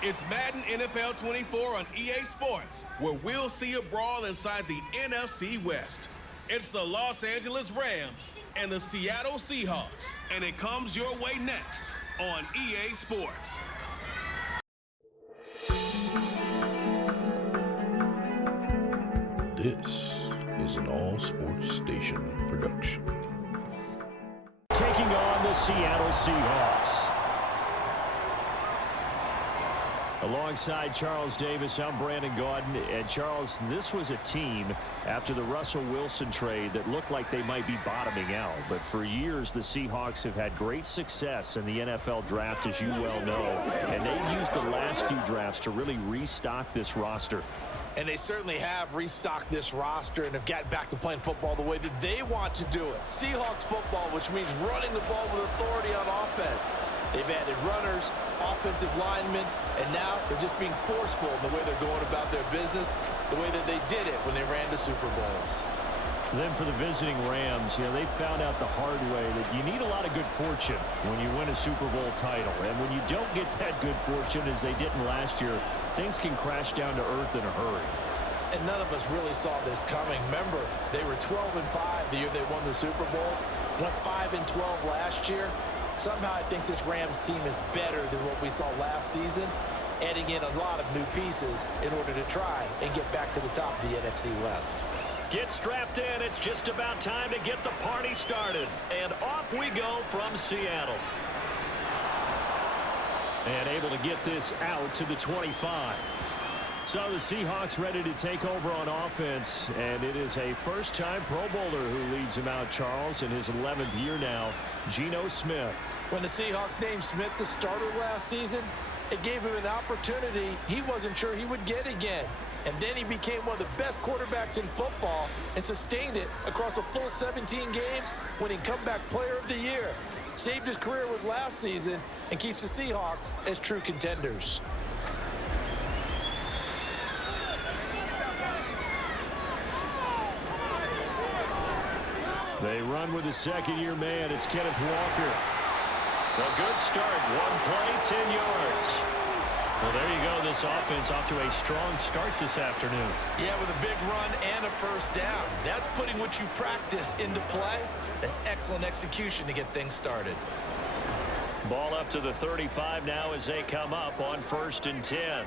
It's Madden NFL 24 on EA Sports, where we'll see a brawl inside the NFC West. It's the Los Angeles Rams and the Seattle Seahawks, and it comes your way next on EA Sports. This is an all-sports station production. Taking on the Seattle Seahawks. Alongside Charles Davis, I'm Brandon Gaudin. And Charles, this was a team after the Russell Wilson trade that looked like they might be bottoming out. But for years, the Seahawks have had great success in the NFL draft, as you well know. And they used the last few drafts to really restock this roster. And they certainly have restocked this roster and have gotten back to playing football the way that they want to do it. Seahawks football, which means running the ball with authority on offense. They've added runners, offensive linemen, and now they're just being forceful in the way they're going about their business, the way that they did it when they ran to Super Bowls. Then for the visiting Rams, they found out the hard way that you need a lot of good fortune when you win a Super Bowl title. And when you don't get that good fortune, as they didn't last year, things can crash down to earth in a hurry. And none of us really saw this coming. Remember, they were 12-5 the year they won the Super Bowl, went 5-12 last year. Somehow I think this Rams team is better than what we saw last season, adding in a lot of new pieces in order to try and get back to the top of the NFC West. Get strapped in. It's just about time to get the party started. And off we go from Seattle. And able to get this out to the 25. So the Seahawks ready to take over on offense. And it is a first-time Pro Bowler who leads him out, Charles, in his 11th year now, Geno Smith. When the Seahawks named Smith the starter last season, it gave him an opportunity he wasn't sure he would get again. And then he became one of the best quarterbacks in football and sustained it across a full 17 games, winning Comeback Player of the Year. Saved his career with last season and keeps the Seahawks as true contenders. They run with a second-year man. It's Kenneth Walker. A good start. One play, 10 yards. Well, there you go. This offense off to a strong start this afternoon. Yeah, with a big run and a first down. That's putting what you practice into play. That's excellent execution to get things started. Ball up to the 35 now as they come up on 1st and 10.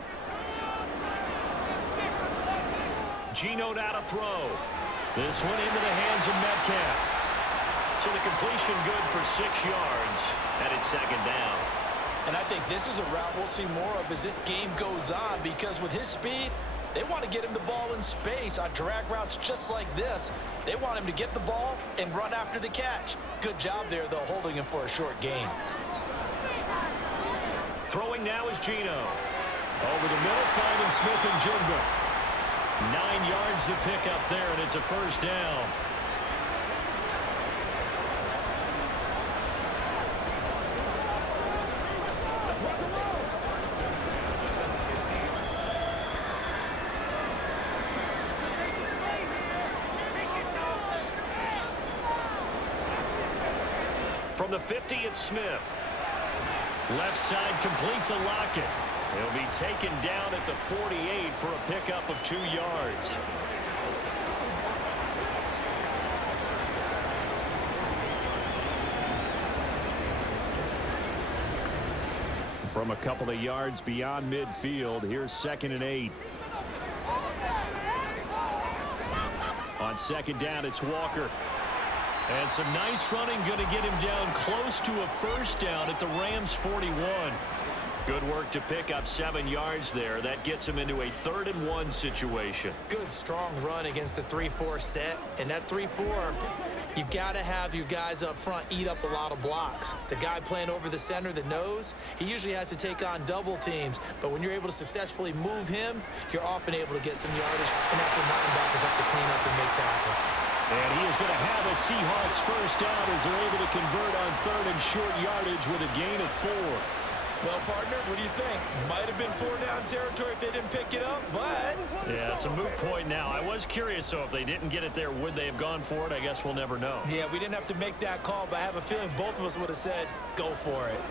Geno now to throw. This one into the hands of Metcalf. So the completion good for 6 yards, and it's second down. And I think this is a route we'll see more of as this game goes on, because with his speed, they want to get him the ball in space on drag routes just like this. They want him to get the ball and run after the catch. Good job there, though, holding him for a short gain. Throwing now is Geno. Over the middle, finding Smith and Jigba. 9 yards to pick up there, and it's a first down. From the 50, it's Smith. Left side complete to Lockett. He'll be taken down at the 48 for a pickup of 2 yards. From a couple of yards beyond midfield, here's 2nd and 8. On 2nd down, it's Walker. And some nice running, going to get him down close to a first down at the Rams' 41. Good work to pick up 7 yards there. That gets him into a 3rd and 1 situation. Good, strong run against the 3-4 set. And that 3-4, you've got to have your guys up front eat up a lot of blocks. The guy playing over the center, the nose, he usually has to take on double teams. But when you're able to successfully move him, you're often able to get some yardage. And that's when linebackers have to clean up and make tackles. And he is going to have a Seahawks first down as they're able to convert on 3rd and short yardage with a gain of 4. Well, partner, what do you think? Might have been 4-down territory if they didn't pick it up, but... Yeah, it's a moot point now. I was curious, so if they didn't get it there, would they have gone for it? I guess we'll never know. Yeah, we didn't have to make that call, but I have a feeling both of us would have said, go for it.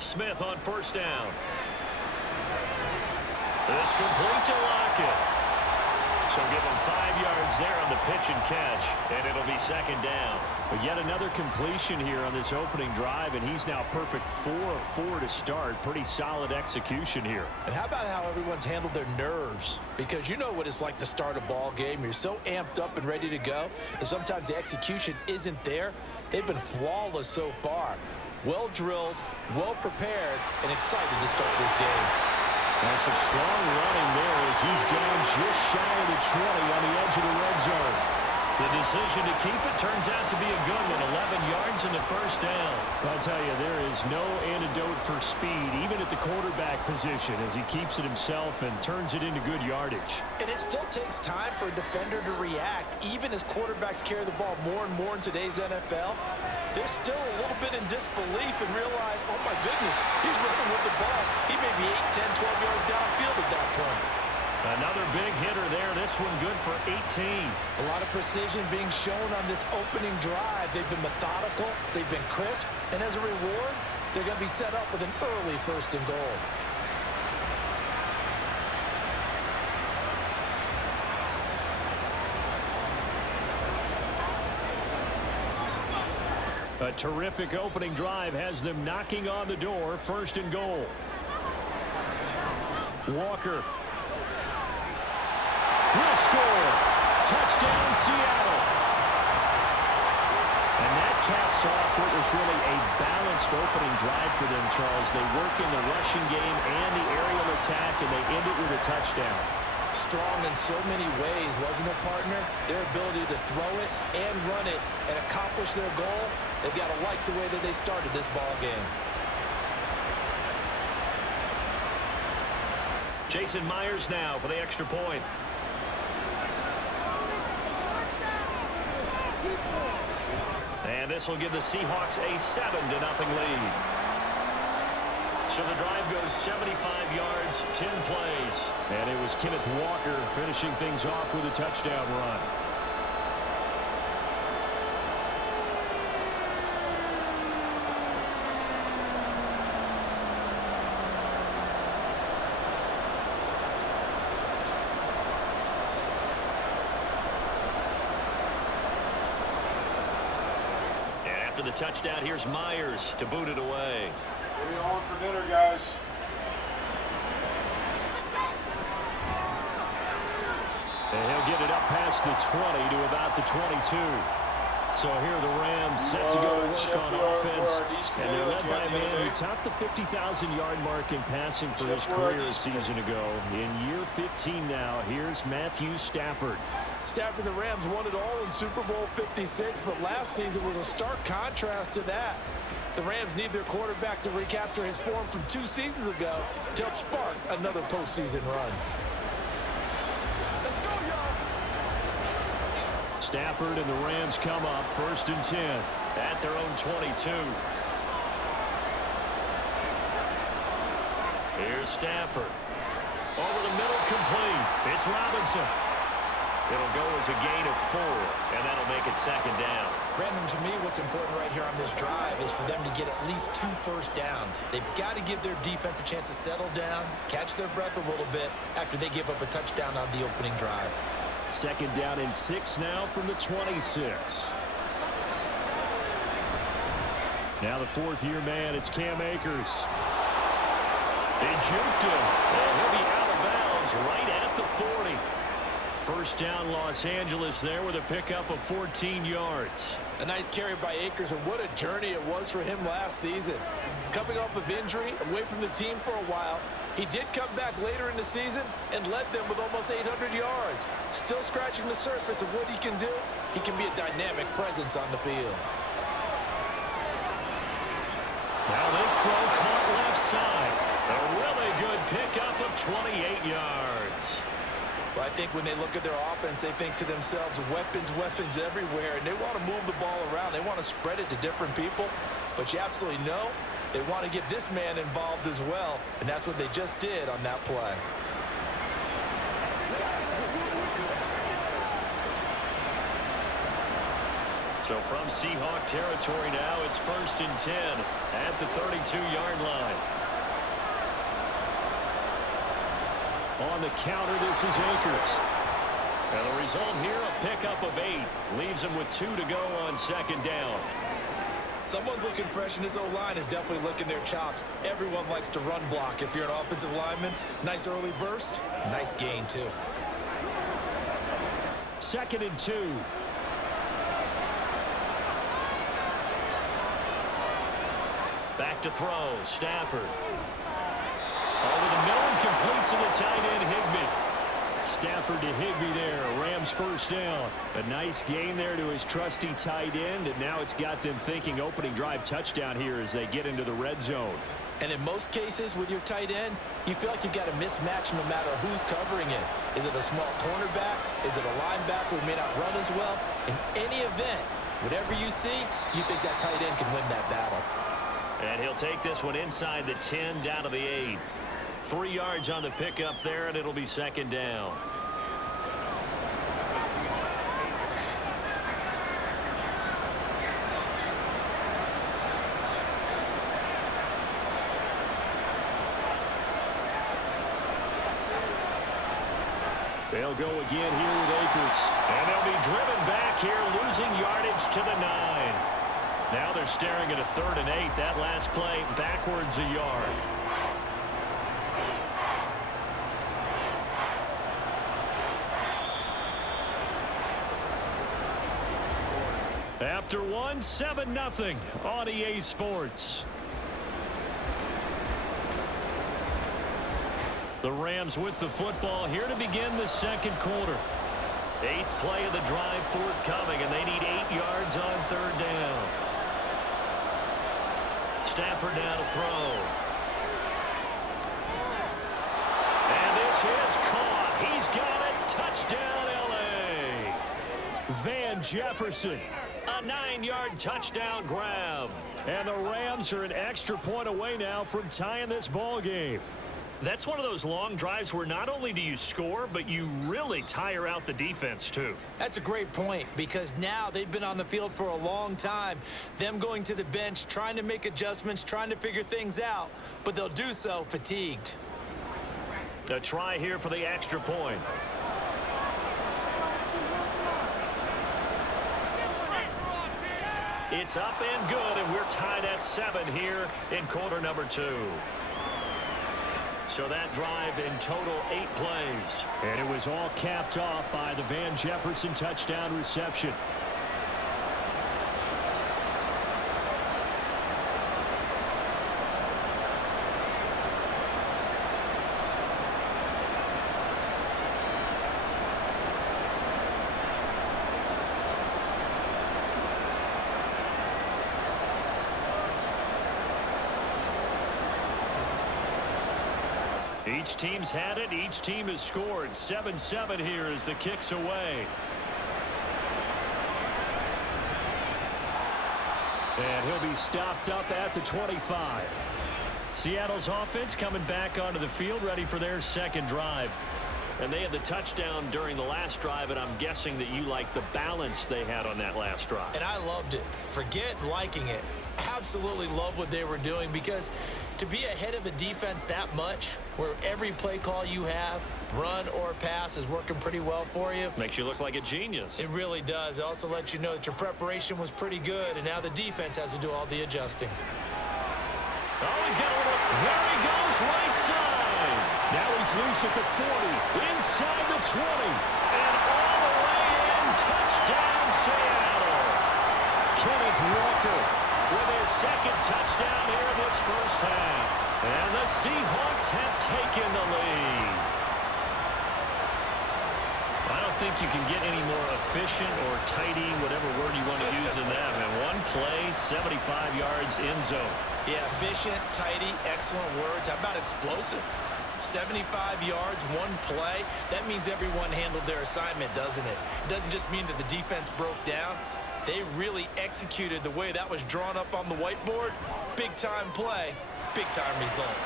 Smith on 1st down. It's complete to Lockett. So give him 5 yards there on the pitch and catch, and it'll be second down. But yet another completion here on this opening drive, and he's now perfect 4 of 4 to start. Pretty solid execution here. And how about how everyone's handled their nerves? Because you know what it's like to start a ball game. You're so amped up and ready to go, and sometimes the execution isn't there. They've been flawless so far. Well drilled, well prepared, and excited to start this game. And some strong running there as he's down just shy of the 20 on the edge of the red zone. The decision to keep it turns out to be a good one. 11 yards in the first down. I'll tell you, there is no antidote for speed, even at the quarterback position, as he keeps it himself and turns it into good yardage. And it still takes time for a defender to react, even as quarterbacks carry the ball more and more in today's NFL. They're still a little bit in disbelief and realize, oh my goodness, he's running with the ball. He may be 8, 10, 12 yards downfield at that point. Another big hitter there. This one good for 18. A lot of precision being shown on this opening drive. They've been methodical. They've been crisp. And as a reward, they're going to be set up with an early 1st and goal. A terrific opening drive has them knocking on the door. 1st and goal. Walker will score. Touchdown, Seattle. And that caps off what was really a balanced opening drive for them, Charles. They work in the rushing game and the aerial attack, and they end it with a touchdown. Strong in so many ways, wasn't it, partner? Their ability to throw it and run it and accomplish their goal, they've got to like the way that they started this ball game. Jason Myers now for the extra point. And this will give the Seahawks a 7-0 lead. So the drive goes 75 yards, 10 plays. And it was Kenneth Walker finishing things off with a touchdown run. And after the touchdown, here's Myers to boot it away. What are you on for dinner, guys? And he'll get it up past the 20 to about the 22. So here the Rams set to go to work on offense. And they're led by a man who topped the 50,000-yard mark in passing for his career a season ago. In year 15 now, here's Matthew Stafford. Stafford and the Rams won it all in Super Bowl 56, but last season was a stark contrast to that. The Rams need their quarterback to recapture his form from 2 seasons ago to help spark another postseason run. Let's go, y'all. Stafford and the Rams come up 1st and 10 at their own 22. Here's Stafford. Over the middle, complete. It's Robinson. It'll go as a gain of 4, and that'll make it 2nd down. Brandon, to me, what's important right here on this drive is for them to get at least 2 first downs. They've got to give their defense a chance to settle down, catch their breath a little bit after they give up a touchdown on the opening drive. 2nd down and 6 now from the 26. Now the 4th-year man, it's Cam Akers. They juked him, and he'll be out of bounds right at the 40. 1st down, Los Angeles there with a pickup of 14 yards. A nice carry by Akers, and what a journey it was for him last season. Coming off of injury, away from the team for a while, he did come back later in the season and led them with almost 800 yards. Still scratching the surface of what he can do. He can be a dynamic presence on the field. Now this throw caught left side. A really good pickup of 28 yards. Well, I think when they look at their offense, they think to themselves, weapons, weapons everywhere, and they want to move the ball around. They want to spread it to different people, but you absolutely know they want to get this man involved as well, and that's what they just did on that play. So from Seahawk territory now, it's 1st and 10 at the 32-yard line. On the counter, this is Akers. And the result here, a pickup of 8. Leaves him with 2 to go on second down. Someone's looking fresh, and this O-line is definitely licking their chops. Everyone likes to run block. If you're an offensive lineman, nice early burst, nice gain, too. 2nd and 2. Back to throw. Stafford. Over the middle and complete to the tight end, Higbee. Stafford to Higbee there. Rams first down. A nice gain there to his trusty tight end, and now it's got them thinking opening drive touchdown here as they get into the red zone. And in most cases with your tight end, you feel like you've got a mismatch no matter who's covering it. Is it a small cornerback? Is it a linebacker who may not run as well? In any event, whatever you see, you think that tight end can win that battle. And he'll take this one inside the 10 down to the 8. 3 yards on the pickup there, and it'll be second down. They'll go again here with Akers. And they'll be driven back here, losing yardage to the 9. Now they're staring at a 3rd and 8. That last play backwards a yard. After one, 7-0 on EA Sports. The Rams with the football here to begin the second quarter. 8th play of the drive forthcoming, and they need 8 yards on 3rd down. Stafford now to throw. And this is caught. He's got it. Touchdown, L.A. Van Jefferson. A 9-yard touchdown grab. And the Rams are an extra point away now from tying this ball game. That's one of those long drives where not only do you score, but you really tire out the defense, too. That's a great point, because now they've been on the field for a long time. Them going to the bench, trying to make adjustments, trying to figure things out, but they'll do so fatigued. A try here for the extra point. It's up and good, and we're tied at 7 here in quarter number 2. So that drive in total 8 plays. And it was all capped off by the Van Jefferson touchdown reception. Each team's had it. Each team has scored. 7-7 here as the kick's away. And he'll be stopped up at the 25. Seattle's offense coming back onto the field, ready for their second drive. And they had the touchdown during the last drive, and I'm guessing that you like the balance they had on that last drive. And I loved it. Forget liking it. Absolutely love what they were doing, because to be ahead of a defense that much, where every play call you have, run or pass, is working pretty well for you. Makes you look like a genius. It really does. It also lets you know that your preparation was pretty good, and now the defense has to do all the adjusting. Oh, he's got a little. There he goes, right side. Now he's loose at the 40, inside the 20, and all the way in. Touchdown, Seattle. Kenneth Walker with his second touchdown here in this first half. And the Seahawks have taken the lead. I don't think you can get any more efficient or tidy, whatever word you want to use in that. And one play, 75 yards in zone. Yeah, efficient, tidy, excellent words. How about explosive? 75 yards, one play. That means everyone handled their assignment, doesn't it? It doesn't just mean that the defense broke down. They really executed the way that was drawn up on the whiteboard. Big-time play, big-time result.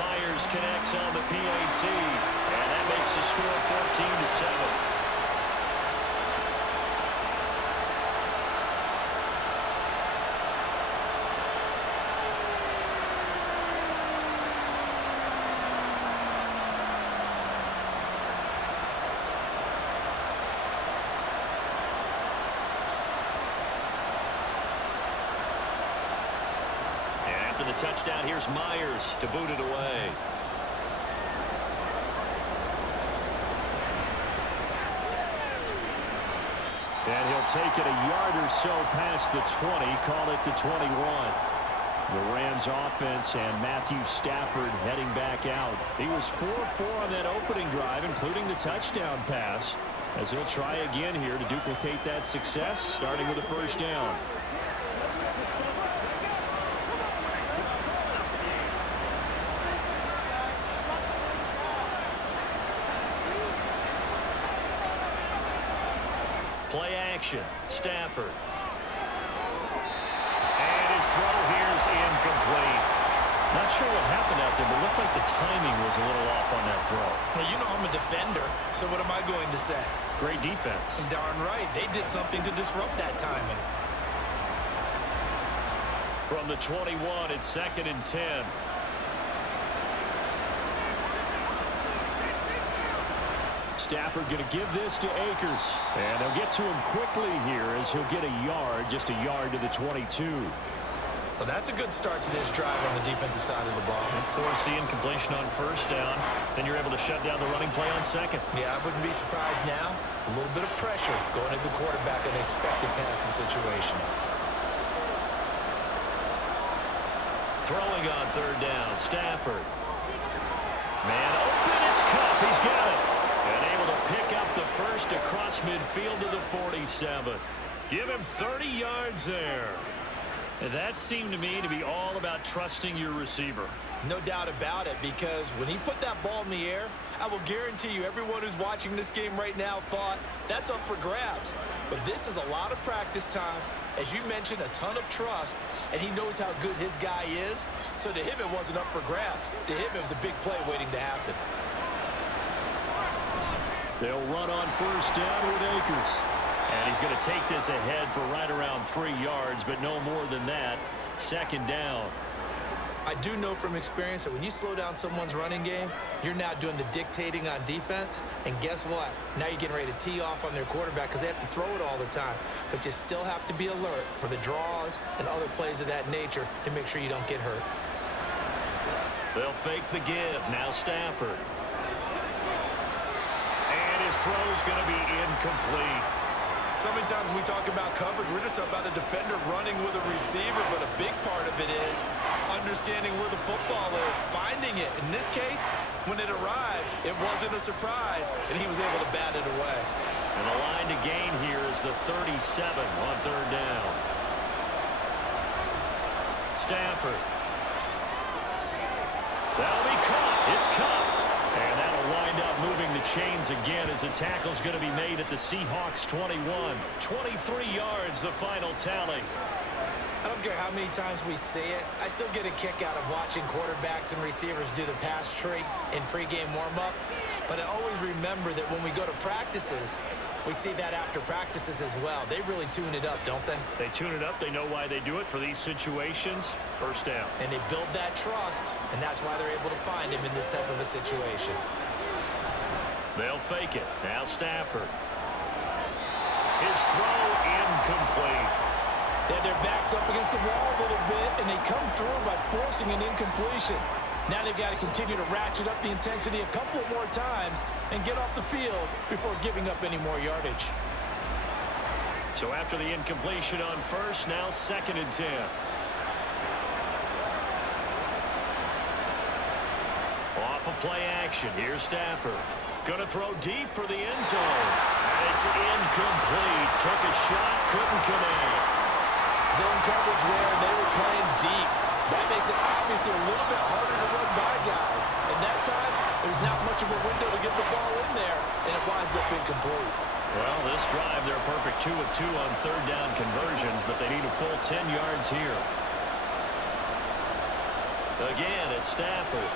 Myers connects on the PAT, and that makes the score 14-7. after the touchdown. Here's Myers to boot it away. And he'll take it a yard or so past the 20, call it the 21. The Rams offense and Matthew Stafford heading back out. He was 4-4 on that opening drive, including the touchdown pass, as he'll try again here to duplicate that success, starting with a first down. Play action. Stafford. And his throw here is incomplete. Not sure what happened out there, but it looked like the timing was a little off on that throw. Now, you know I'm a defender, so what am I going to say? Great defense. Darn right. They did something to disrupt that timing. From the 21, it's 2nd and 10. Stafford going to give this to Akers. And they'll get to him quickly here as he'll get a yard, just a yard to the 22. Well, that's a good start to this drive on the defensive side of the ball. And force the incompletion on first down. Then you're able to shut down the running play on second. Yeah, I wouldn't be surprised now. A little bit of pressure going at the quarterback in an expected passing situation. Throwing on 3rd down, Stafford. Man open, it's Cup. He's got it. And able to pick up the first across midfield to the 47. Give him 30 yards there. And that seemed to me to be all about trusting your receiver. No doubt about it, because when he put that ball in the air, I will guarantee you everyone who's watching this game right now thought that's up for grabs. But this is a lot of practice time. As you mentioned, a ton of trust, and he knows how good his guy is. So to him, it wasn't up for grabs. To him, it was a big play waiting to happen. They'll run on first down with Akers. And he's going to take this ahead for right around 3 yards, but no more than that. 2nd down. I do know from experience that when you slow down someone's running game, you're now doing the dictating on defense. And guess what? Now you're getting ready to tee off on their quarterback because they have to throw it all the time. But you still have to be alert for the draws and other plays of that nature to make sure you don't get hurt. They'll fake the give. Now Stafford. And his throw's going to be incomplete. So many times when we talk about coverage, we're just about a defender running with a receiver, but a big part of it is understanding where the football is, finding it. In this case, when it arrived, it wasn't a surprise, and he was able to bat it away. And the line to gain here is the 37 on 3rd down. Stafford. That'll be caught. It's caught. And that'll wind up moving the chains again as the tackle's going to be made at the Seahawks 21. 23 yards, the final tally. I don't care how many times we see it. I still get a kick out of watching quarterbacks and receivers do the pass tree in pregame warm-up. But I always remember that when we go to practices, we see that after practices as well. They really tune it up, don't they? They tune it up. They know why they do it for these situations. First down. And they build that trust, and that's why they're able to find him in this type of a situation. They'll fake it. Now Stafford. His throw incomplete. Yeah, their back's up against the wall a little bit, and they come through by forcing an incompletion. Now they've got to continue to ratchet up the intensity a couple more times and get off the field before giving up any more yardage. So after the incompletion on first, now 2nd and 10. Off of play action. Here's Stafford. Going to throw deep for the end zone. And it's incomplete. Took a shot, couldn't connect. Zone coverage there, and they were playing deep. That makes it obviously a little bit harder to run by guys. And that time, there's not much of a window to get the ball in there, and it winds up incomplete. Well, this drive, they're perfect 2 of 2 on 3rd down conversions, but they need a full 10 yards here. Again, it's Stafford.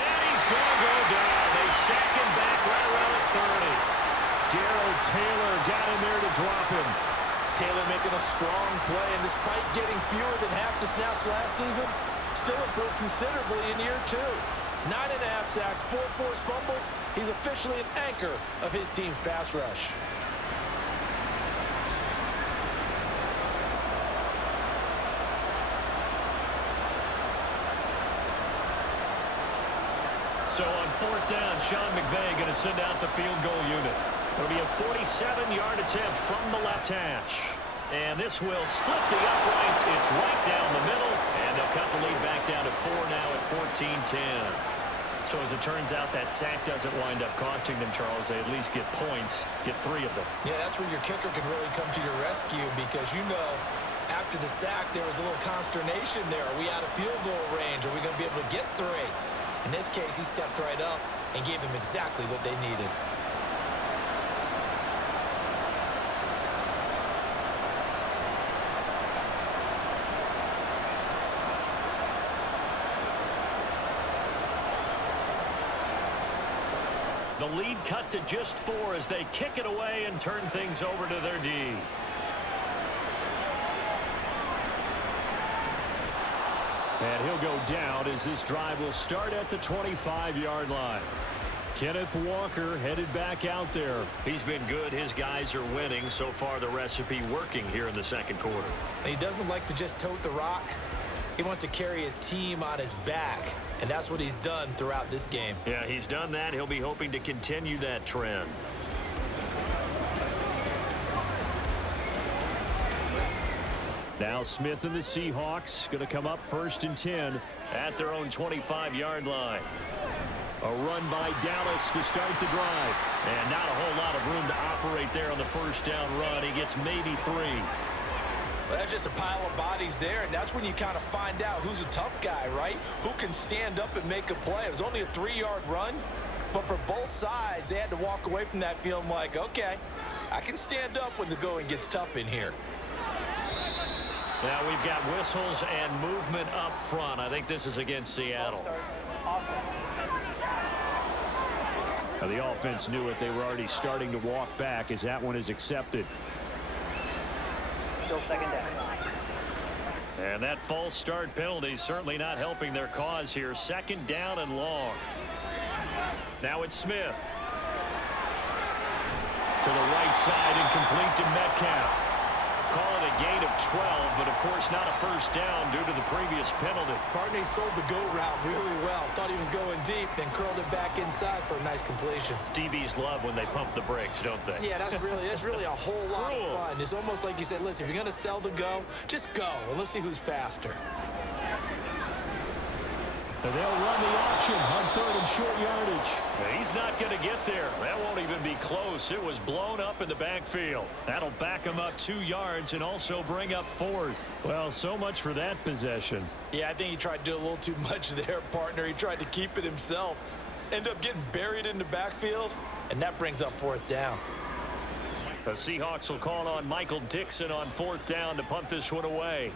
And he's going to go down. They sack him back right around the 30. Darrell Taylor got in there to drop him. Taylor making a strong play, and despite getting fewer than half the snaps last season, still improved considerably in year 2. 9.5 sacks, 4 forced fumbles. He's officially an anchor of his team's pass rush. So on 4th down, Sean McVay going to send out the field goal unit. It'll be a 47-yard attempt from the left hash. And this will split the uprights. It's right down the middle. And they'll cut the lead back down to 4 now at 14-10. So as it turns out, that sack doesn't wind up costing them, Charles. They at least get points, get 3 of them. Yeah, that's where your kicker can really come to your rescue because, you know, after the sack, there was a little consternation there. Are we out of field goal range? Are we going to be able to get 3? In this case, he stepped right up and gave them exactly what they needed. The lead cut to just 4 as they kick it away and turn things over to their D. And he'll go down as this drive will start at the 25-yard line. Kenneth Walker headed back out there. He's been good. His guys are winning. So far, the recipe working here in the second quarter. And he doesn't like to just tote the rock. He wants to carry his team on his back, and that's what he's done throughout this game. Yeah, he's done that. He'll be hoping to continue that trend. Now Smith and the Seahawks going to come up 1st and 10 at their own 25-yard line. A run by Dallas to start the drive. And not a whole lot of room to operate there on the 1st down run. He gets maybe 3. Well, that's just a pile of bodies there, and that's when you kind of find out who's a tough guy, right? Who can stand up and make a play. It was only a 3-yard run, but for both sides, they had to walk away from that feeling like, okay, I can stand up when the going gets tough in here. Now we've got whistles and movement up front. I think this is against Seattle. Now the offense knew it. They were already starting to walk back as that one is accepted. Still 2nd down. And that false start penalty is certainly not helping their cause here. 2nd down and long. Now it's Smith. To the right side and complete to Metcalf. Call it a gain of 12, but of course not a 1st down due to the previous penalty. Partney sold the go route really well. Thought he was going deep, then curled it back inside for a nice completion. DBs love when they pump the brakes, don't they? Yeah, that's really a whole lot of fun. It's almost like you said, listen, if you're going to sell the go, just go, and let's see who's faster. And they'll run the option on 3rd and short yardage. He's not going to get there. That won't even be close. It was blown up in the backfield. That'll back him up 2 yards and also bring up 4th. Well, so much for that possession. Yeah, I think he tried to do a little too much there, partner. He tried to keep it himself. Ended up getting buried in the backfield, and that brings up 4th down. The Seahawks will call on Michael Dixon on 4th down to punt this one away.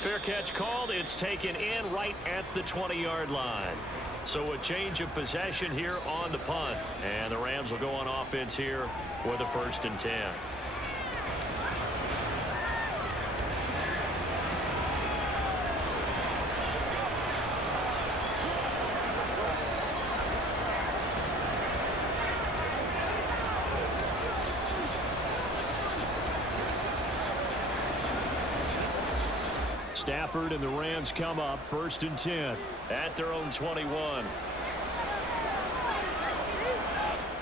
Fair catch called. It's taken in right at the 20-yard line. So a change of possession here on the punt. And the Rams will go on offense here with a 1st and 10. Stafford and the Rams come up 1st and 10 at their own 21.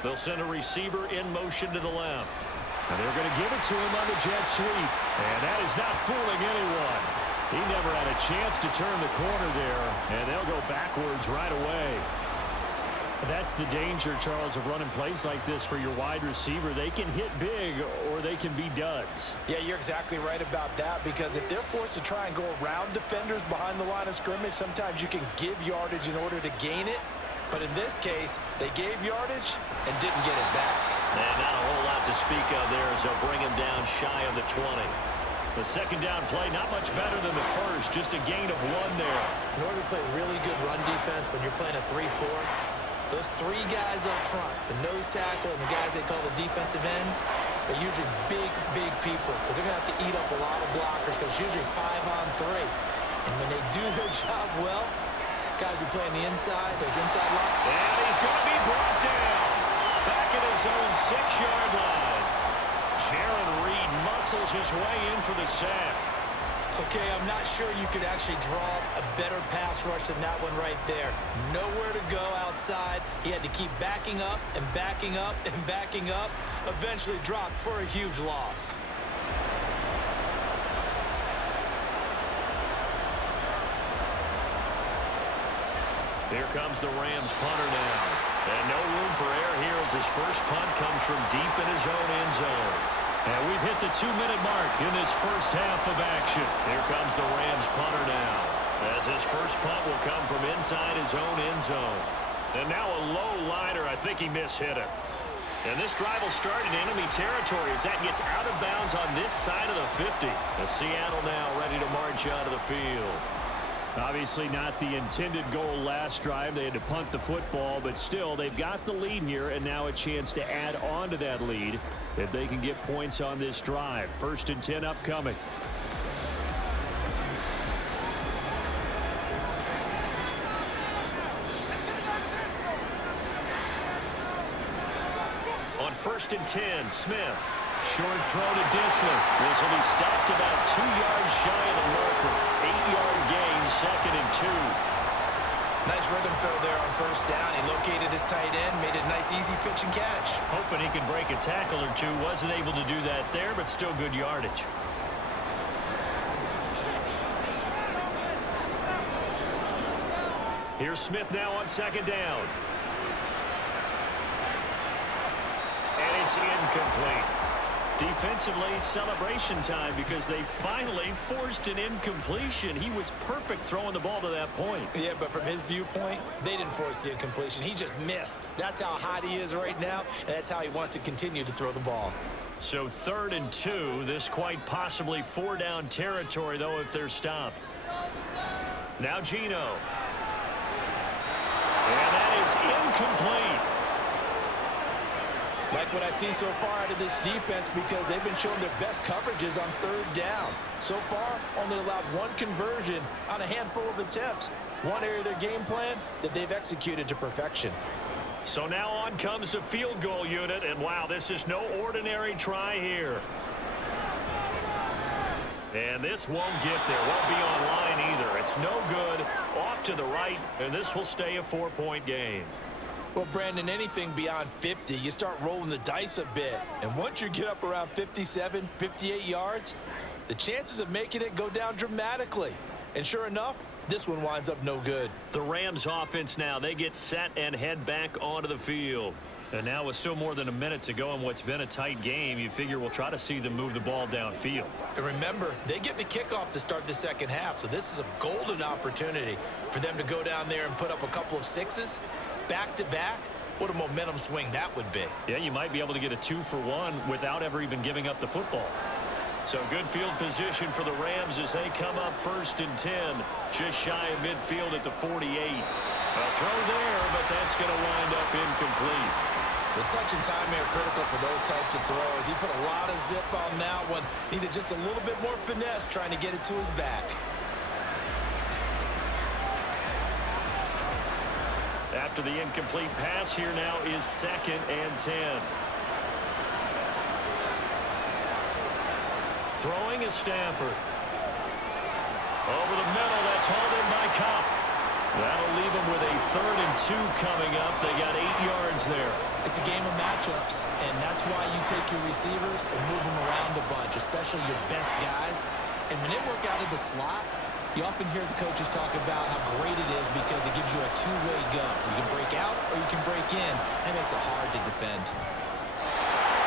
They'll send a receiver in motion to the left. And they're going to give it to him on the jet sweep. And that is not fooling anyone. He never had a chance to turn the corner there. And they'll go backwards right away. That's the danger, Charles, of running plays like this for your wide receiver. They can hit big or they can be duds. Yeah, you're exactly right about that, because if they're forced to try and go around defenders behind the line of scrimmage, sometimes you can give yardage in order to gain it. But in this case, they gave yardage and didn't get it back. And not a whole lot to speak of there as they'll bring him down shy of the 20. The 2nd down play, not much better than the first, just a gain of 1 there. In order to play really good run defense when you're playing a 3-4, those 3 guys up front, the nose tackle and the guys they call the defensive ends, they're usually big people because they're going to have to eat up a lot of blockers because it's usually 5-on-3. And when they do their job well, guys who play on the inside, those inside line. And he's going to be brought down back at his own 6-yard line. Jaron Reed muscles his way in for the sack. Okay, I'm not sure you could actually draw a better pass rush than that one right there. Nowhere to go outside. He had to keep backing up and backing up and backing up. Eventually dropped for a huge loss. Here comes the Rams punter now. And no room for error here as his first punt comes from deep in his own end zone. And we've hit the 2-minute mark in this first half of action. Here comes the Rams punter now, as his first punt will come from inside his own end zone. And now a low liner. I think he mishit it. And this drive will start in enemy territory as that gets out of bounds on this side of the 50. The Seattle now ready to march out of the field. Obviously not the intended goal last drive. They had to punt the football, but still they've got the lead here and now a chance to add on to that lead if they can get points on this drive. 1st and 10 upcoming. On 1st and 10, Smith. Short throw to Disler. This will be stopped about 2 yards shy of the marker. 8-yard gain, 2nd and 2. Nice rhythm throw there on 1st down. He located his tight end, made a nice easy pitch and catch. Hoping he could break a tackle or two. Wasn't able to do that there, but still good yardage. Here's Smith now on 2nd down. And it's incomplete. Defensively, celebration time because they finally forced an incompletion. He was perfect throwing the ball to that point. Yeah, but from his viewpoint, they didn't force the incompletion. He just missed. That's how hot he is right now, and that's how he wants to continue to throw the ball. So 3rd and 2. This quite possibly 4-down territory, though, if they're stopped. Now Geno. And that is incomplete. Like what I see so far out of this defense because they've been showing their best coverages on 3rd down. So far, only allowed 1 conversion on a handful of attempts. One area of their game plan that they've executed to perfection. So now on comes the field goal unit, and wow, this is no ordinary try here. And this won't get there, won't be on line either. It's no good, off to the right, and this will stay a 4-point game. Well, Brandon, anything beyond 50, you start rolling the dice a bit. And once you get up around 57, 58 yards, the chances of making it go down dramatically. And sure enough, this one winds up no good. The Rams offense now, they get set and head back onto the field. And now with still more than a minute to go in what's been a tight game, you figure we'll try to see them move the ball downfield. And remember, they get the kickoff to start the 2nd half, so this is a golden opportunity for them to go down there and put up a couple of 6s. Back-to-back, what a momentum swing that would be. Yeah, you might be able to get a 2-for-1 without ever even giving up the football. So good field position for the Rams as they come up 1st and 10, just shy of midfield at the 48. A throw there, but that's going to wind up incomplete. The touch and time are critical for those types of throws. He put a lot of zip on that one. Needed just a little bit more finesse trying to get it to his back. After the incomplete pass, here now is 2nd and 10. Throwing is Stafford. Over the middle, that's hauled in by Cup. That'll leave them with a 3rd and 2 coming up. They got 8 yards there. It's a game of matchups, and that's why you take your receivers and move them around a bunch, especially your best guys. And when they work out of the slot, you often hear the coaches talk about how great it is because it gives you a 2-way go. You can break out or you can break in. That makes it hard to defend.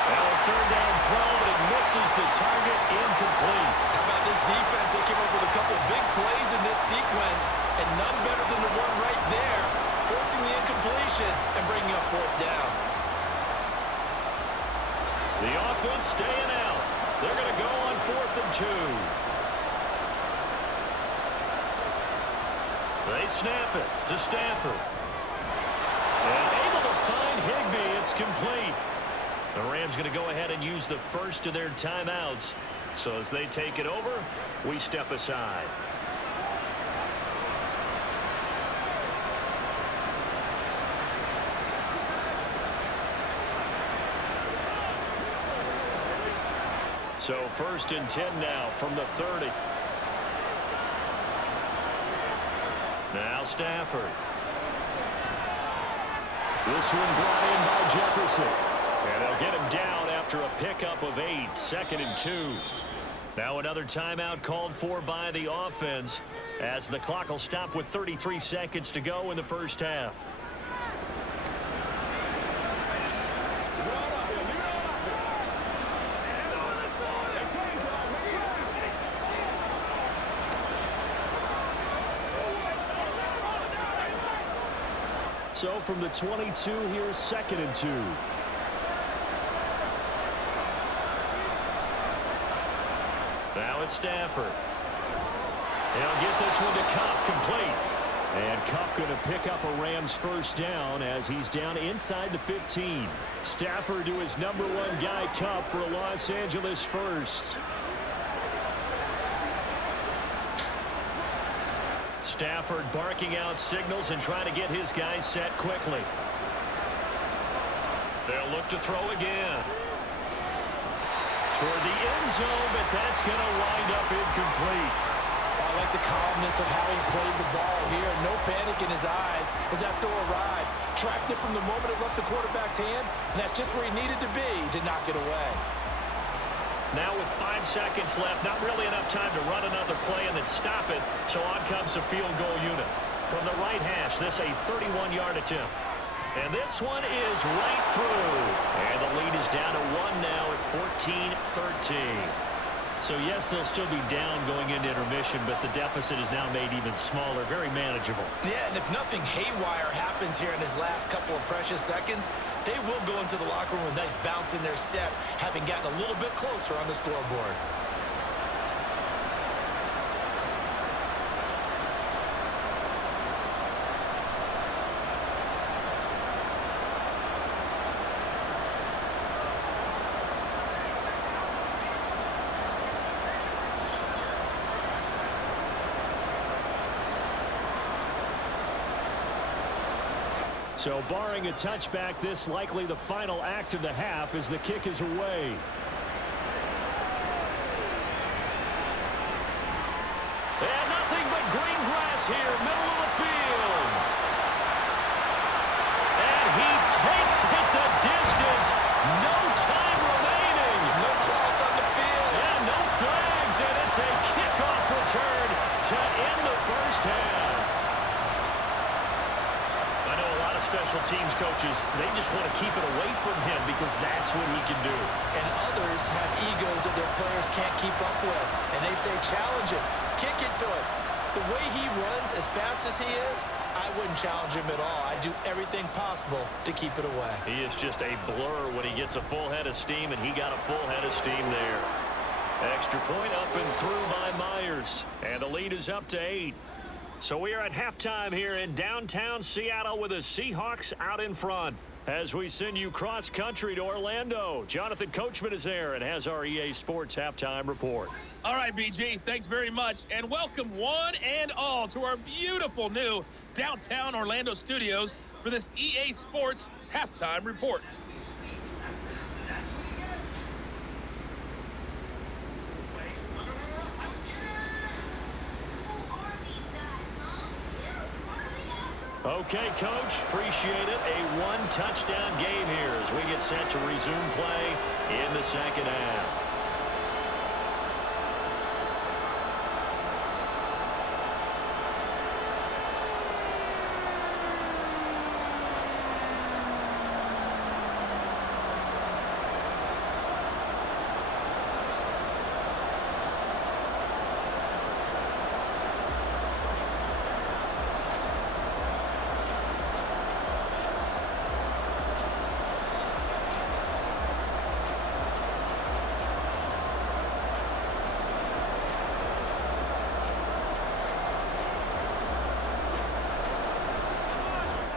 Well, a 3rd down throw, but it misses the target, incomplete. How about this defense? They came up with a couple big plays in this sequence, and none better than the one right there, forcing the incompletion and bringing up 4th down. The offense staying out. They're going to go on 4th and 2. They snap it to Stafford. And able to find Higbee. It's complete. The Rams going to go ahead and use the first of their timeouts. So as they take it over, we step aside. So 1st and 10 now from the 30. Stafford. This one brought in by Jefferson. And they'll get him down after a pickup of 8, 2nd and 2. Now another timeout called for by the offense as the clock will stop with 33 seconds to go in the first half. So from the 22, here's 2nd and 2. Now it's Stafford. He'll get this one to Cup, complete. And Cup going to pick up a Rams first down as he's down inside the 15. Stafford to his number 1 guy, Cup, for a Los Angeles first. Stafford barking out signals and trying to get his guys set quickly. They'll look to throw again. Toward the end zone, but that's going to wind up incomplete. I like the calmness of how he played the ball here. No panic in his eyes as that throw arrived. Tracked it from the moment it left the quarterback's hand, and that's just where he needed to be to knock it away. Now with 5 seconds left, not really enough time to run another play and then stop it, so on comes the field goal unit. From the right hash, this a 31-yard attempt. And this one is right through. And the lead is down to 1 now at 14-13. So yes, they'll still be down going into intermission, but the deficit is now made even smaller, very manageable. Yeah, and if nothing haywire happens here in his last couple of precious seconds, they will go into the locker room with a nice bounce in their step, having gotten a little bit closer on the scoreboard. So barring a touchback, this likely the final act of the half as the kick is away. And nothing but green grass here, middle of the field. And he takes it the distance. No time remaining. No cloth on the field. And no flags, and it's a kickoff return to end the first half. Special teams coaches, they just want to keep it away from him because that's what he can do. And others have egos that their players can't keep up with. And they say, challenge him, kick it to him. The way he runs as fast as he is, I wouldn't challenge him at all. I'd do everything possible to keep it away. He is just a blur when he gets a full head of steam, and he got a full head of steam there. Extra point up and through by Myers. And the lead is up to 8. So we are at halftime here in downtown Seattle with the Seahawks out in front. As we send you cross-country to Orlando, Jonathan Coachman is there and has our EA Sports halftime report. All right, BG, thanks very much. And welcome one and all to our beautiful new downtown Orlando studios for this EA Sports halftime report. Okay, Coach, appreciate it. A one-touchdown game here as we get set to resume play in the second half.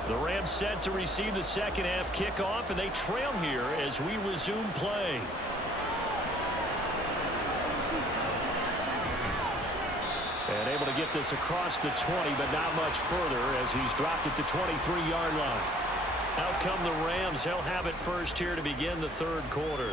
The Rams set to receive the second half kickoff, and they trail here as we resume play. And able to get this across the 20, but not much further as he's dropped it to 23-yard line. Out come the Rams. They'll have it first here to begin the third quarter.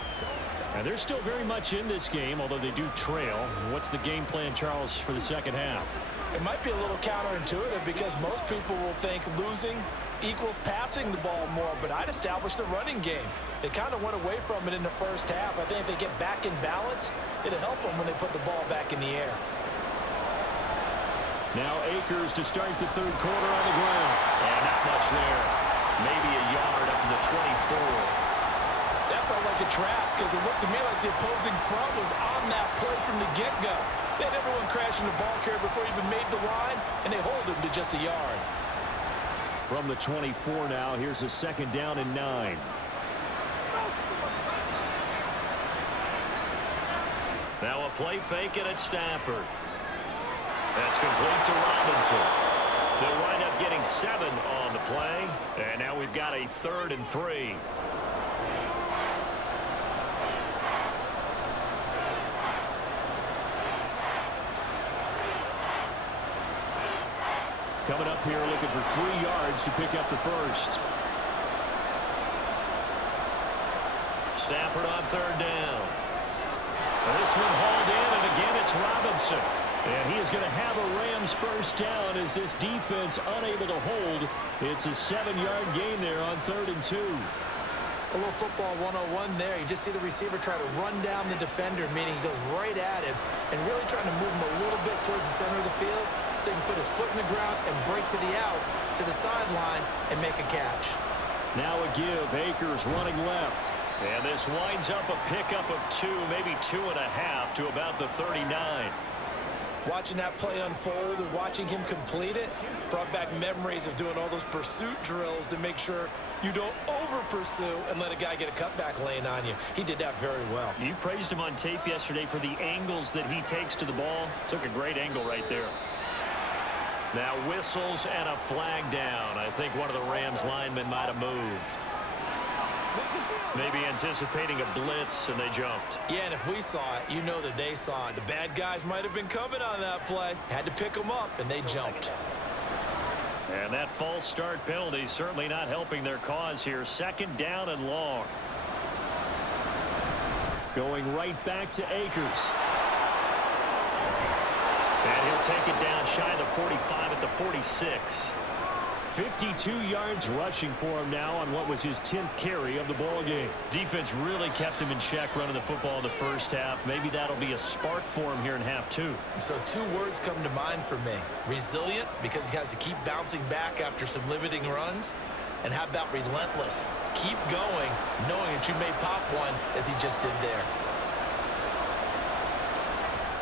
And they're still very much in this game, although they do trail. What's the game plan, Charles, for the second half? It might be a little counterintuitive because most people will think losing equals passing the ball more, but I'd establish the running game. They kind of went away from it in the first half. I think if they get back in balance, it'll help them when they put the ball back in the air. Now Akers to start the third quarter on the ground. And not much there. Maybe a yard up to the 24. That felt like a trap because it looked to me like the opposing front was on that play from the get-go. They had everyone crashing the ball carrier before he even made the line, and they hold him to just a yard. From the 24 now, here's a second down and 9. Now a play fake and it's Stafford. That's complete to Robinson. They'll wind up getting 7 on the play. And now we've got a 3rd and 3. Coming up here looking for 3 yards to pick up the first. Stafford on 3rd down. This one hauled in, and again it's Robinson. And he is going to have a Rams first down as this defense unable to hold. It's a 7-yard gain there on 3rd and 2. A little football 101 there. You just see the receiver try to run down the defender, meaning he goes right at him and really trying to move him a little bit towards the center of the field so he can put his foot in the ground and break to the out, to the sideline, and make a catch. Now a give. Akers running left. And this winds up a pickup of 2, maybe 2.5 to about the 39. Watching that play unfold and watching him complete it brought back memories of doing all those pursuit drills to make sure you don't over-pursue and let a guy get a cutback lane on you. He did that very well. You praised him on tape yesterday for the angles that he takes to the ball. Took a great angle right there. Now whistles and a flag down. I think one of the Rams linemen might have moved. Maybe anticipating a blitz, and they jumped. Yeah, and if we saw it, you know that they saw it. The bad guys might have been coming on that play. Had to pick them up, and they jumped. And that false start penalty certainly not helping their cause here. 2nd down and long. Going right back to Akers. And he'll take it down shy of the 45 at the 46. 52 yards rushing for him now on what was his 10th carry of the ball game. Defense really kept him in check running the football in the first half. Maybe that'll be a spark for him here in half 2. So 2 words come to mind for me. Resilient, because he has to keep bouncing back after some limiting runs. And how about relentless? Keep going, knowing that you may pop one as he just did there.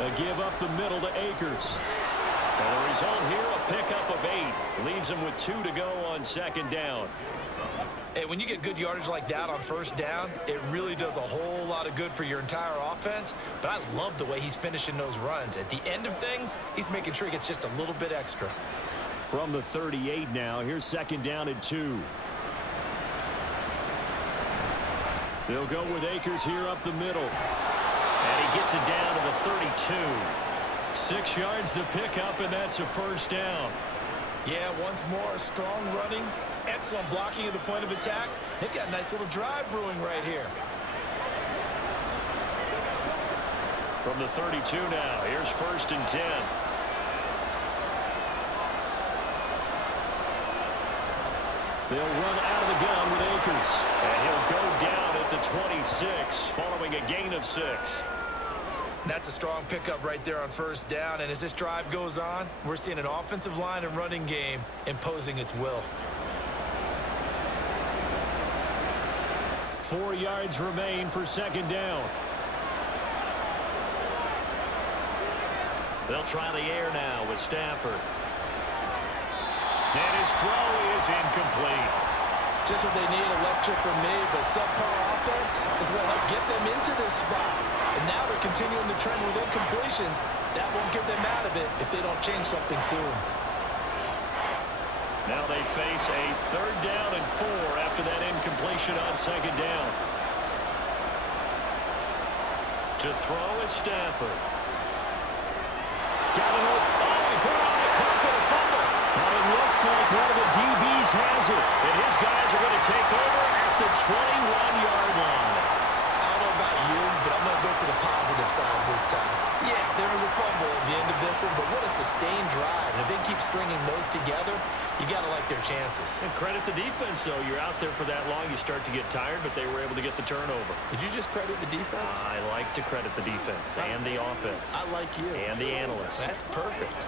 A give up the middle to Akers. And the result here, a pickup of 8. Leaves him with 2 to go on 2nd down. Hey, when you get good yardage like that on 1st down, it really does a whole lot of good for your entire offense. But I love the way he's finishing those runs. At the end of things, he's making sure he gets just a little bit extra. From the 38 now, here's 2nd down and 2. They'll go with Akers here up the middle. And he gets it down to the 32. 6 yards the pickup, and that's a 1st down. Yeah, once more, strong running, excellent blocking at the point of attack. They've got a nice little drive brewing right here. From the 32 now, here's 1st and 10. They'll run out of the gun with Akers. And he'll go down at the 26, following a gain of 6. That's a strong pickup right there on 1st down. And as this drive goes on, we're seeing an offensive line and running game imposing its will. 4 yards remain for 2nd down. They'll try the air now with Stafford. And his throw is incomplete. Just what they need, electric from me, but subpar offense is what helped get them into this spot. And now they're continuing the trend with incompletions. That won't get them out of it if they don't change something soon. Now they face a 3rd down and 4 after that incompletion on 2nd down. To throw is Stafford. Got it up. Oh, he put it on the carpet and fumble. But it looks like one of the DBs has it. And his guys are going to take over at the 21-yard line. I don't know about you, but positive side this time. Yeah, there was a fumble at the end of this one, but what a sustained drive. And if they keep stringing those together, you got to like their chances. And credit the defense, though. You're out there for that long, you start to get tired, but they were able to get the turnover. Did you just credit the defense? I like to credit the defense and the offense. I like you. And the analysts. That's perfect.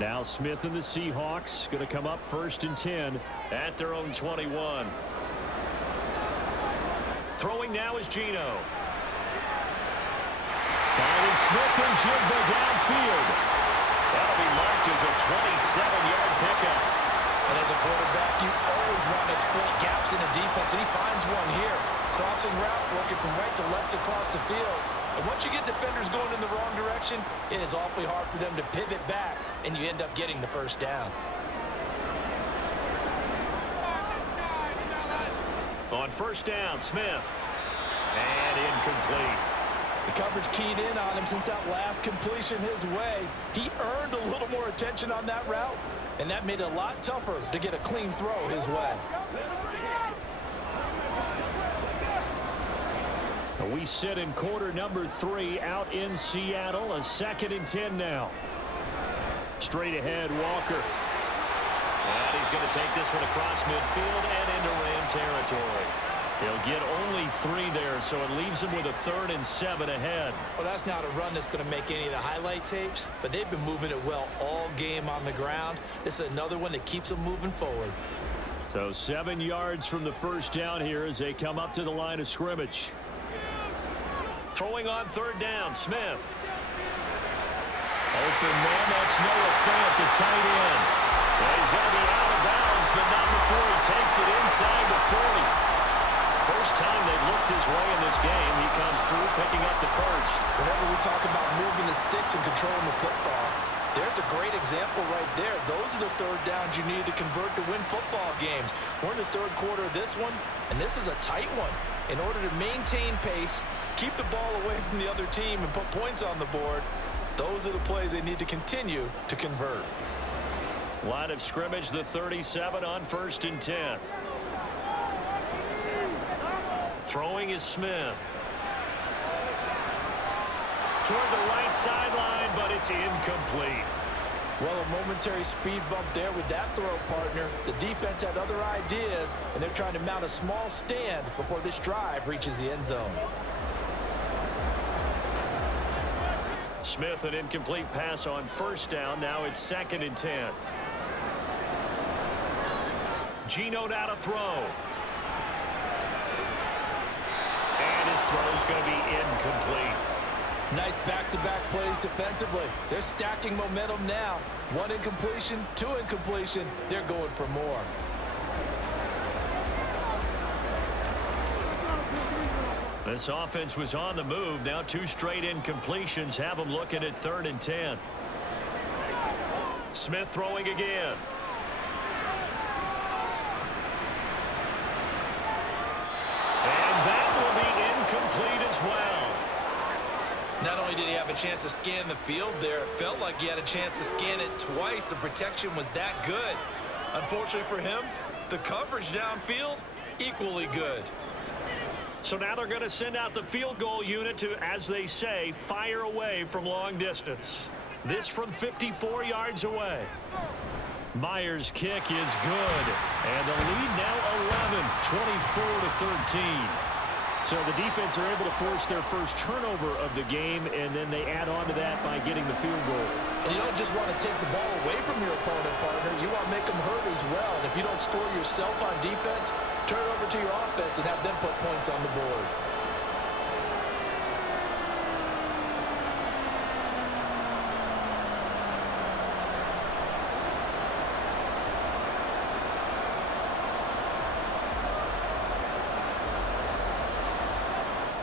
Now Smith and the Seahawks going to come up 1st and 10 at their own 21. Throwing now is Geno. Finding Smith and Jigba downfield. That'll be marked as a 27-yard pickup. And as a quarterback, you always want to exploit gaps in the defense, and he finds one here. Crossing route, working from right to left across the field. And once you get defenders going in the wrong direction, it is awfully hard for them to pivot back, and you end up getting the first down. On 1st down, Smith. And incomplete. The coverage keyed in on him since that last completion his way. He earned a little more attention on that route, and that made it a lot tougher to get a clean throw his way. We sit in quarter number 3 out in Seattle. A 2nd and 10 now. Straight ahead, Walker. And he's going to take this one across midfield and into Ram territory. They'll get only 3 there, so it leaves them with a 3rd and 7 ahead. Well, that's not a run that's going to make any of the highlight tapes, but they've been moving it well all game on the ground. This is another one that keeps them moving forward. So 7 yards from the first down here as they come up to the line of scrimmage. Throwing on 3rd down, Smith. Open man, that's Noah Fant, the tight end. Well, he's going to be out of bounds, but not before he takes it inside the 40. First time they've looked his way in this game. He comes through picking up the first. Whenever we talk about moving the sticks and controlling the football, there's a great example right there. Those are the 3rd downs you need to convert to win football games. We're in the 3rd quarter of this one, and this is a tight one. In order to maintain pace, keep the ball away from the other team, and put points on the board, those are the plays they need to continue to convert. Line of scrimmage, the 37 on 1st and 10. Throwing is Smith. Toward the right sideline, but it's incomplete. Well, a momentary speed bump there with that throw partner. The defense had other ideas, and they're trying to mount a small stand before this drive reaches the end zone. Smith, an incomplete pass on 1st down. Now it's 2nd and 10. Geno now to throw. And his throw's going to be incomplete. Nice back-to-back plays defensively. They're stacking momentum now. 1 incompletion, 2 incompletion. They're going for more. This offense was on the move. Now 2 straight incompletions have them looking at 3rd and 10. Smith throwing again. And that will be incomplete as well. Not only did he have a chance to scan the field there, it felt like he had a chance to scan it twice. The protection was that good. Unfortunately for him, the coverage downfield, equally good. So now they're going to send out the field goal unit to, as they say, fire away from long distance. This from 54 yards away. Myers' kick is good. And the lead now 11, 24-13. So the defense are able to force their first turnover of the game, and then they add on to that by getting the field goal. And you don't just want to take the ball away from your opponent, partner. You want to make them hurt as well. And if you don't score yourself on defense, turn it over to your offense and have them put points on the board.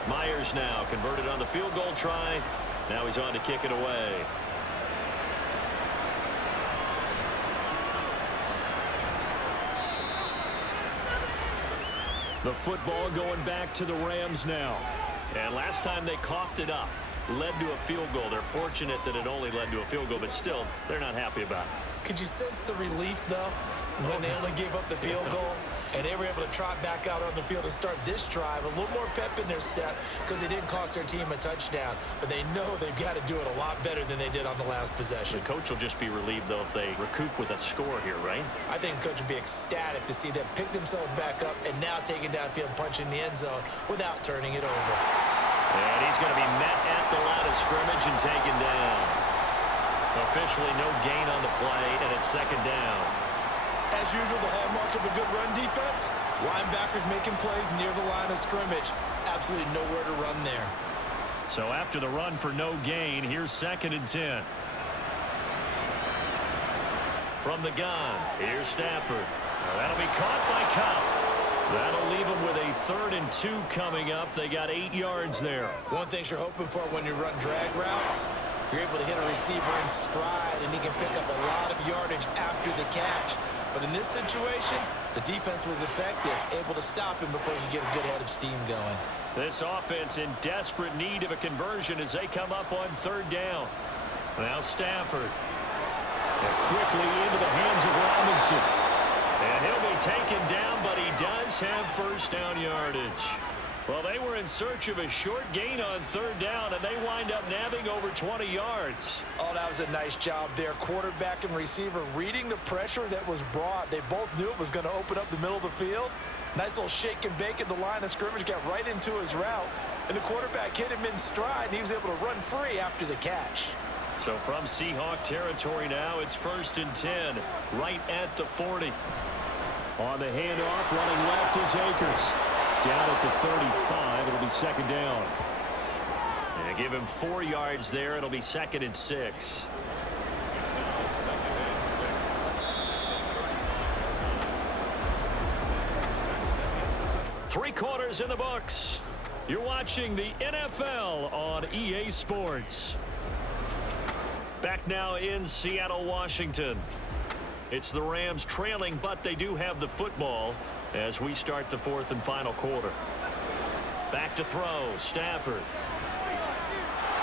Myers now converted on the field goal try. Now he's on to kick it away. The football going back to the Rams now. And last time they coughed it up. led to a field goal. They're fortunate that it only led to a field goal, but still, they're not happy about it. Could you sense the relief, though, when they only gave up the field goal? And they were able to trot back out on the field and start this drive. A little more pep in their step because they didn't cost their team a touchdown. But they know they've got to do it a lot better than they did on the last possession. The coach will just be relieved, though, if they recoup with a score here, right? I think the coach would be ecstatic to see them pick themselves back up and now take it downfield, punching the end zone without turning it over. And he's going to be met at the line of scrimmage and taken down. Officially no gain on the play, and it's second down. As usual, the hallmark of a good run defense, linebackers making plays near the line of scrimmage. Absolutely nowhere to run there. So after the run for no gain, here's 2nd and 10. From the gun, here's Stafford. Now that'll be caught by Cup. That'll leave them with a 3rd and 2 coming up. They got 8 yards there. One thing you're hoping for when you run drag routes, you're able to hit a receiver in stride, and he can pick up a lot of yardage after the catch. But in this situation, the defense was effective, able to stop him before he get a good head of steam going. This offense in desperate need of a conversion as they come up on 3rd down. Now Stafford. And quickly into the hands of Robinson. And he'll be taken down, but he does have first down yardage. Well, they were in search of a short gain on 3rd down, and they wind up nabbing over 20 yards. Oh, that was a nice job there. Quarterback and receiver reading the pressure that was brought. They both knew it was going to open up the middle of the field. Nice little shake and bake at the line of scrimmage, got right into his route. And the quarterback hit him in stride, and he was able to run free after the catch. So from Seahawk territory now, it's 1st and 10, right at the 40. On the handoff, running left is Akers. Down at the 35, it'll be 2nd down. And give him 4 yards there. It'll be 2nd and 6. Three quarters in the books. You're watching the NFL on EA Sports. Back now in Seattle, Washington. It's the Rams trailing, but they do have the football as we start the 4th and final quarter. Back to throw, Stafford.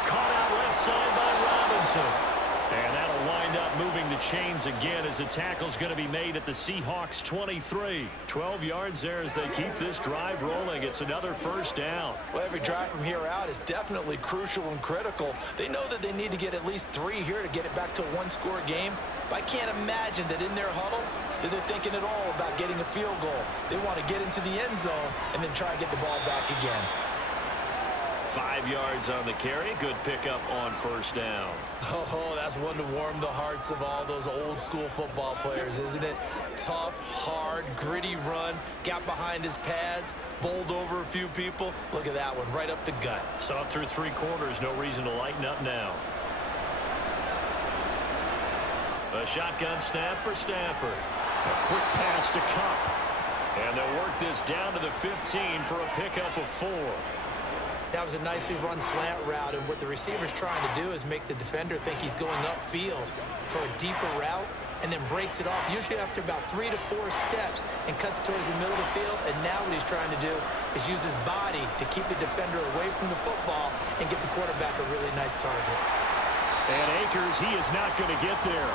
Caught out left side by Robinson. And that'll wind up moving the chains again as the tackle's going to be made at the Seahawks 23. 12 yards there as they keep this drive rolling. It's another first down. Well, every drive from here out is definitely crucial and critical. They know that they need to get at least 3 here to get it back to a one-score game. But I can't imagine that in their huddle that they're thinking at all about getting a field goal. They want to get into the end zone and then try and get the ball back again. 5 yards on the carry. Good pickup on first down. Oh, that's one to warm the hearts of all those old school football players, isn't it? Tough, hard, gritty run. Got behind his pads, bowled over a few people. Look at that one, right up the gut. Saw it through 3 quarters. No reason to lighten up now. A shotgun snap for Stafford. A quick pass to Cup. And they'll work this down to the 15 for a pickup of 4. That was a nicely run slant route, and what the receiver's trying to do is make the defender think he's going upfield for a deeper route and then breaks it off, usually after about 3 to 4 steps, and cuts towards the middle of the field. And now what he's trying to do is use his body to keep the defender away from the football and get the quarterback a really nice target. And Akers, he is not going to get there.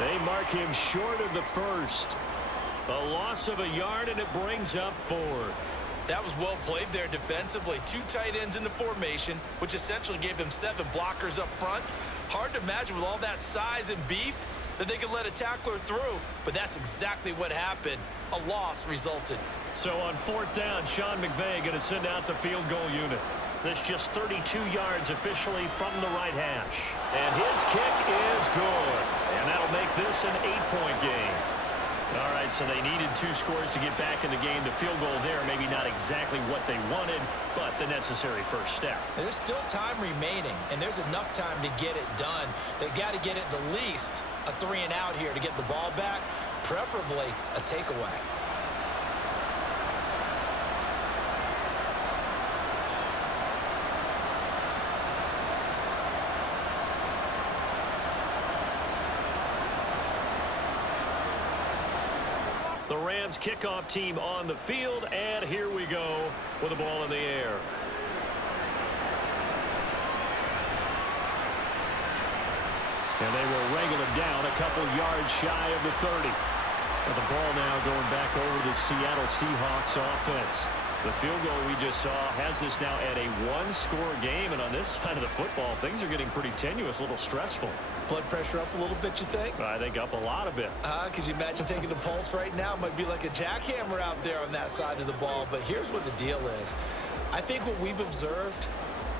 They mark him short of the first. A loss of a yard, and it brings up 4th. That was well played there defensively. 2 tight ends in the formation, which essentially gave them 7 blockers up front. Hard to imagine with all that size and beef that they could let a tackler through, but that's exactly what happened. A loss resulted. So on 4th down, Sean McVay going to send out the field goal unit. This just 32 yards officially from the right hash. And his kick is good. And that'll make this an 8-point game. All right, so they needed 2 scores to get back in the game. The field goal there, maybe not exactly what they wanted, but the necessary first step. There's still time remaining, and there's enough time to get it done. They've got to get at the least a 3 and out here to get the ball back, preferably a takeaway. The Rams kickoff team on the field, and here we go with the ball in the air. And they will wrangle him down a couple yards shy of the 30. And the ball now going back over to the Seattle Seahawks offense. The field goal we just saw has this now at a one-score game. And on this side of the football, things are getting pretty tenuous, a little stressful. Blood pressure up a little bit, you think? I think up a lot of it. Could you imagine taking the pulse right now? It might be like a jackhammer out there on that side of the ball. But here's what the deal is. I think what we've observed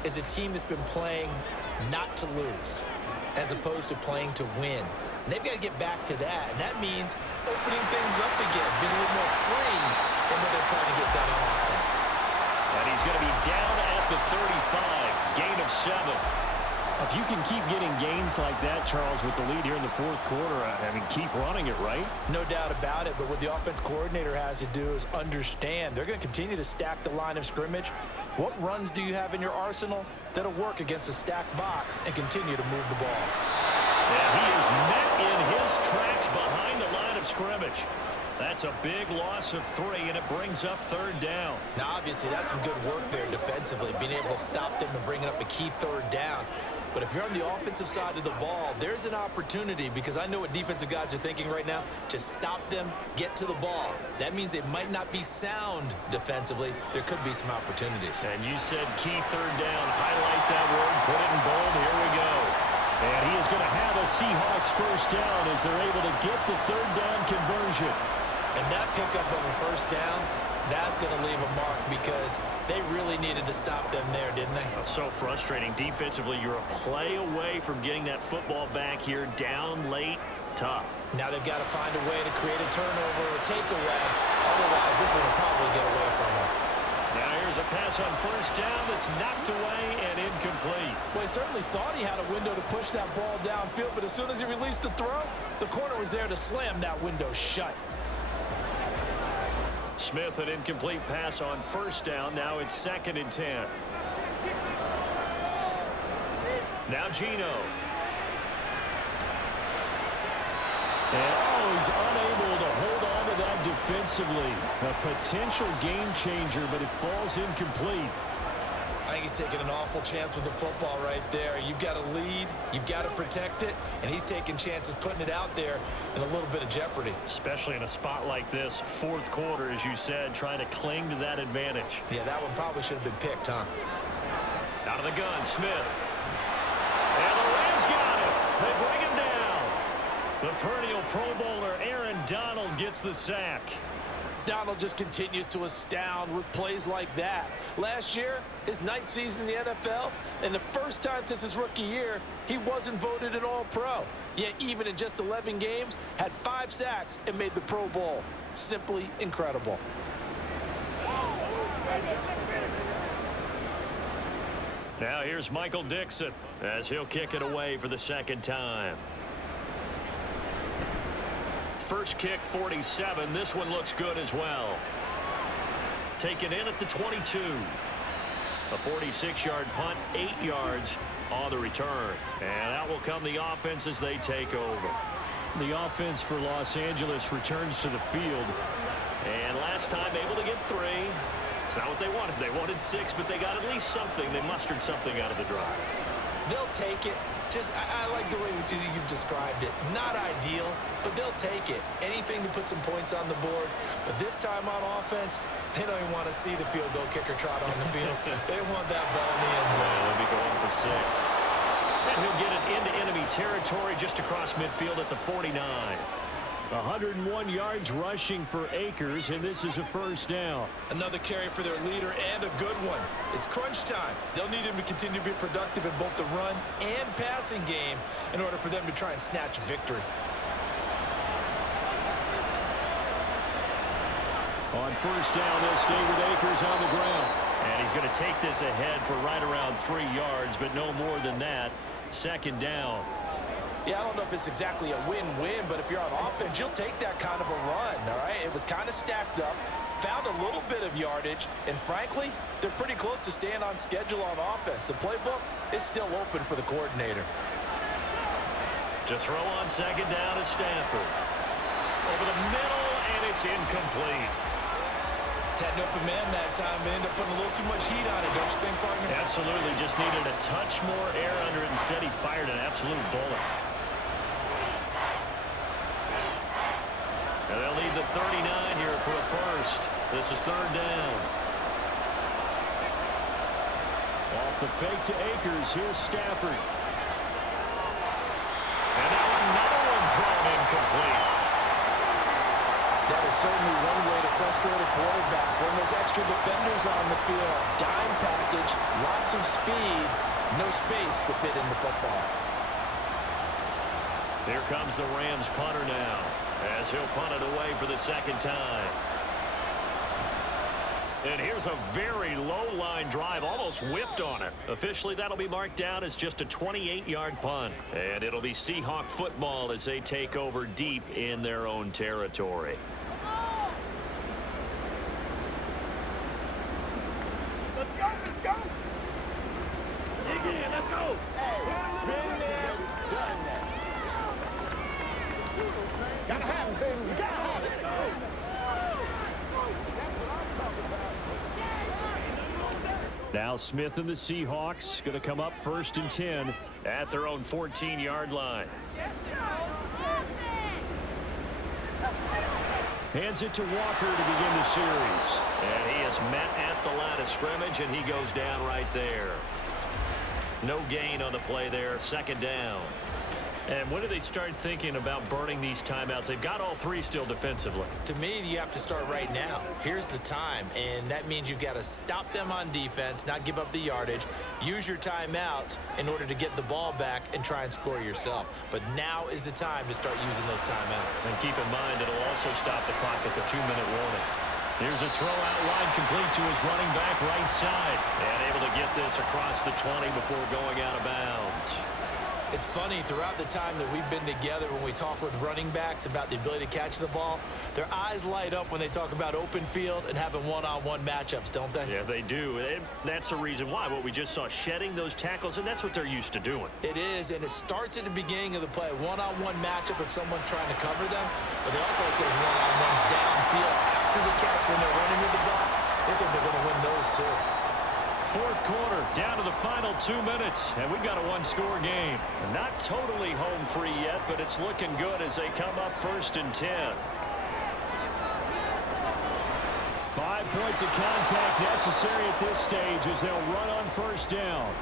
is a team that's been playing not to lose as opposed to playing to win. And they've got to get back to that. And that means opening things up again, being a little more free in what they're trying to get done on offense. And he's going to be down at the 35. Gain of 7. If you can keep getting gains like that, Charles, with the lead here in the fourth quarter, I mean, keep running it, right? No doubt about it, but what the offense coordinator has to do is understand. They're going to continue to stack the line of scrimmage. What runs do you have in your arsenal that'll work against a stacked box and continue to move the ball? And he is met in his tracks behind the line of scrimmage. That's a big loss of 3, and it brings up 3rd down. Now, obviously, that's some good work there defensively, being able to stop them and bringing up a key 3rd down. But if you're on the offensive side of the ball, there's an opportunity, because I know what defensive guys are thinking right now. Just stop them, get to the ball. That means they might not be sound defensively. There could be some opportunities. And you said key 3rd down. Highlight that word, put it in bold. Here we go. And he is going to have a Seahawks 1st down as they're able to get the 3rd down conversion. And that pickup of a 1st down, that's going to leave a mark, because they really needed to stop them there, didn't they? So frustrating. Defensively, you're a play away from getting that football back here. Down late, tough. Now they've got to find a way to create a turnover or takeaway. Otherwise, this one will probably get away from them. Now here's a pass on 1st down that's knocked away and incomplete. Well, he certainly thought he had a window to push that ball downfield, but as soon as he released the throw, the corner was there to slam that window shut. Smith, an incomplete pass on 1st down. Now it's 2nd and 10. Now Geno. And he's unable to hold on to that defensively. A potential game changer, but it falls incomplete. I think he's taking an awful chance with the football right there. You've got to lead, you've got to protect it, and he's taking chances putting it out there in a little bit of jeopardy. Especially in a spot like this, 4th quarter, as you said, trying to cling to that advantage. Yeah, that one probably should have been picked, huh? Out of the gun, Smith. And the Rams got him. They bring him down. The perennial Pro Bowler Aaron Donald gets the sack. Donald just continues to astound with plays like that. Last year, his 9th season in the NFL, and the first time since his rookie year, he wasn't voted an All-Pro. Yet even in just 11 games, had 5 sacks and made the Pro Bowl. Simply incredible. Now here's Michael Dixon as he'll kick it away for the 2nd time. First kick, 47. This one looks good as well. Taken in at the 22. A 46-yard punt, 8 yards on the return. And out will come the offense as they take over. The offense for Los Angeles returns to the field. And last time able to get 3. It's not what they wanted. They wanted 6, but they got at least something. They mustered something out of the drive. They'll take it. Just, I like the way you've described it. Not ideal, but they'll take it. Anything to put some points on the board. But this time on offense, they don't even want to see the field goal kicker trot on the field. They want that ball in the end zone. They'll be going for 6. And he'll get it into enemy territory just across midfield at the 49. 101 yards rushing for Akers, and this is a 1st down. Another carry for their leader, and a good one. It's crunch time. They'll need him to continue to be productive in both the run and passing game in order for them to try and snatch a victory. On 1st down, they'll stay with Akers on the ground. And he's going to take this ahead for right around 3 yards, but no more than that. 2nd down. Yeah, I don't know if it's exactly a win-win, but if you're on offense, you'll take that kind of a run, all right? It was kind of stacked up, found a little bit of yardage, and frankly, they're pretty close to staying on schedule on offense. The playbook is still open for the coordinator. To throw on 2nd down is Stanford. Over the middle, and it's incomplete. Had an open man that time, but ended up putting a little too much heat on it, don't you think, partner? Absolutely, just needed a touch more air under it. Instead, he fired an absolute bullet. And they'll need the 39 here for a first. This is third down. Off the fake to Akers. Here's Stafford. And now another one thrown incomplete. That is certainly one way to frustrate a quarterback. When there's extra defenders on the field, dime package, lots of speed, no space to fit into football. Here comes the Rams punter now, as he'll punt it away for the second time. And here's a very low-line drive, almost whiffed on it. Officially, that'll be marked down as just a 28-yard punt. And it'll be Seahawk football as they take over deep in their own territory. Let's go, let's go! Dig in, let's go! Been there, done that. Gotta have it, baby. Gotta have it. Let's go! Now Smith and the Seahawks going to come up 1st and 10 at their own 14-yard line. Hands it to Walker to begin the series. And he is met at the line of scrimmage, and he goes down right there. No gain on the play there, second down. And when do they start thinking about burning these timeouts? They've got all three still defensively. To me, you have to start right now. Here's the time, and that means you've got to stop them on defense, not give up the yardage, use your timeouts in order to get the ball back and try and score yourself. But now is the time to start using those timeouts. And keep in mind, it'll also stop the clock at the 2-minute warning. Here's a throw out line complete to his running back right side. And able to get this across the 20 before going out of bounds. It's funny, throughout the time that we've been together, when we talk with running backs about the ability to catch the ball, their eyes light up when they talk about open field and having one-on-one matchups, don't they? Yeah, they do. And that's the reason why. What we just saw, shedding those tackles, and that's what they're used to doing. It is, and it starts at the beginning of the play. One-on-one matchup if someone's trying to cover them, but they also like those one-on-ones downfield after the catch when they're running with the ball. They think they're going to win those too. Fourth quarter, down to the final 2 minutes, and we've got a one-score game. Not totally home free yet, but it's looking good as they come up 1st and 10. 5 points of contact necessary at this stage as they'll run on 1st down.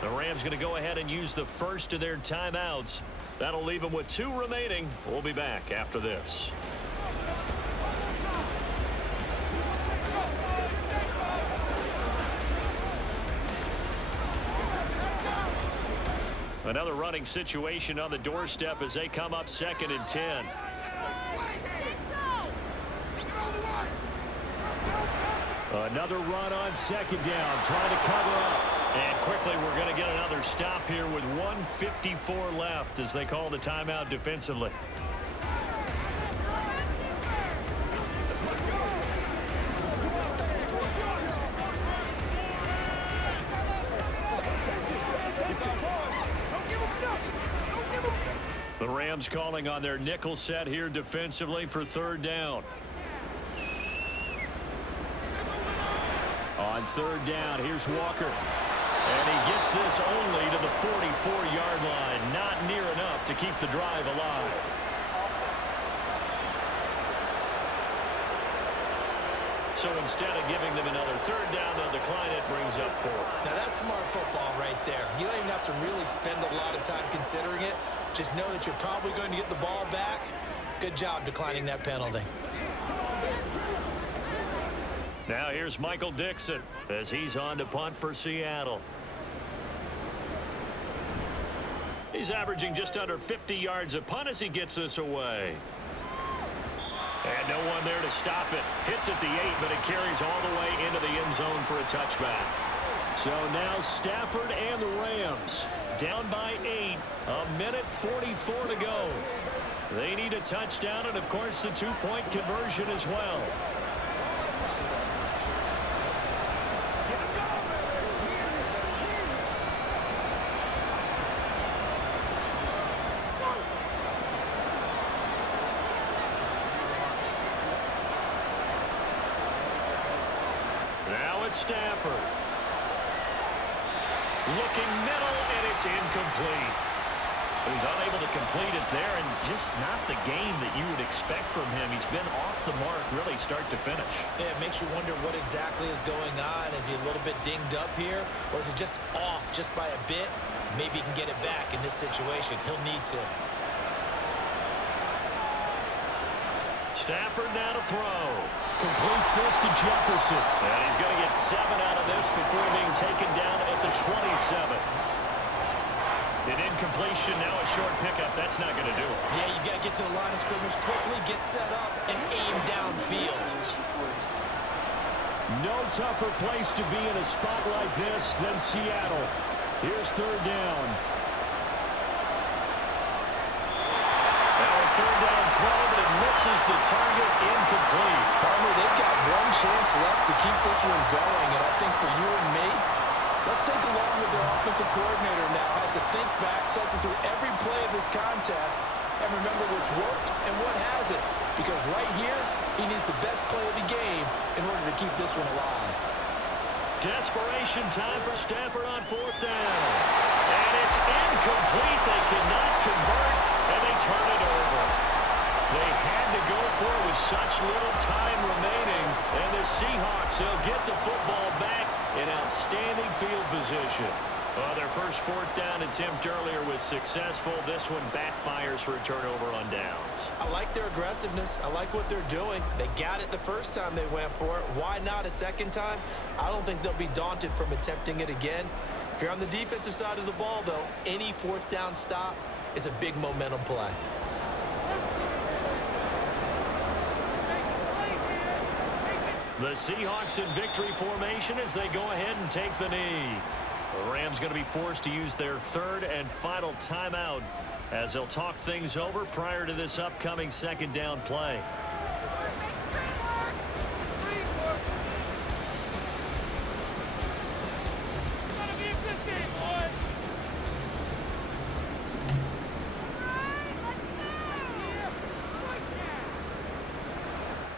The Rams going to go ahead and use the first of their timeouts. That'll leave them with 2 remaining. We'll be back after this. Another running situation on the doorstep as they come up 2nd and 10. Another run on 2nd down, trying to cover up. And quickly we're going to get another stop here with 1:54 left as they call the timeout defensively. The Rams calling on their nickel set here defensively for 3rd down. On 3rd down, here's Walker. And he gets this only to the 44-yard line. Not near enough to keep the drive alive. So instead of giving them another 3rd down, they'll decline it, brings up 4. Now that's smart football right there. You don't even have to really spend a lot of time considering it. Just know that you're probably going to get the ball back. Good job declining that penalty. Now here's Michael Dixon as he's on to punt for Seattle. He's averaging just under 50 yards a punt as he gets this away. And no one there to stop it. Hits at the 8, but it carries all the way into the end zone for a touchback. So now Stafford and the Rams down by 8. 1:44 to go. They need a touchdown and, of course, the 2-point conversion as well. Now it's Stafford. Looking middle, and it's incomplete. He was unable to complete it there, and just not the game that you would expect from him. He's been off the mark really start to finish. Yeah, it makes you wonder what exactly is going on. Is he a little bit dinged up here, or is it just off just by a bit? Maybe he can get it back in this situation. He'll need to. Stafford now to throw. Completes this to Jefferson. And he's going to get 7 out of this before being taken down at the 27. An incompletion, now a short pickup. That's not going to do it. Yeah, you've got to get to the line of scrimmage quickly, get set up, and aim downfield. No tougher place to be in a spot like this than Seattle. Here's 3rd down. Now a 3rd down throw, but it misses the target, incomplete. Palmer, they've got one chance left to keep this one going, and I think for you and me, let's think along with their offensive coordinator now. Has to think back, cycle through every play of this contest, and remember what's worked and what hasn't. Because right here, he needs the best play of the game in order to keep this one alive. Desperation time for Stafford on 4th down. And it's incomplete. They cannot convert, and they turn it over. They had to go for it with such little time remaining, and the Seahawks will get the football back in outstanding field position. Well, their first 4th down attempt earlier was successful. This one backfires for a turnover on downs. I like their aggressiveness. I like what they're doing. They got it the first time they went for it. Why not a second time? I don't think they'll be daunted from attempting it again. If you're on the defensive side of the ball, though, any 4th down stop is a big momentum play. The Seahawks in victory formation as they go ahead and take the knee. The Rams going to be forced to use their 3rd and final timeout as they'll talk things over prior to this upcoming 2nd down play.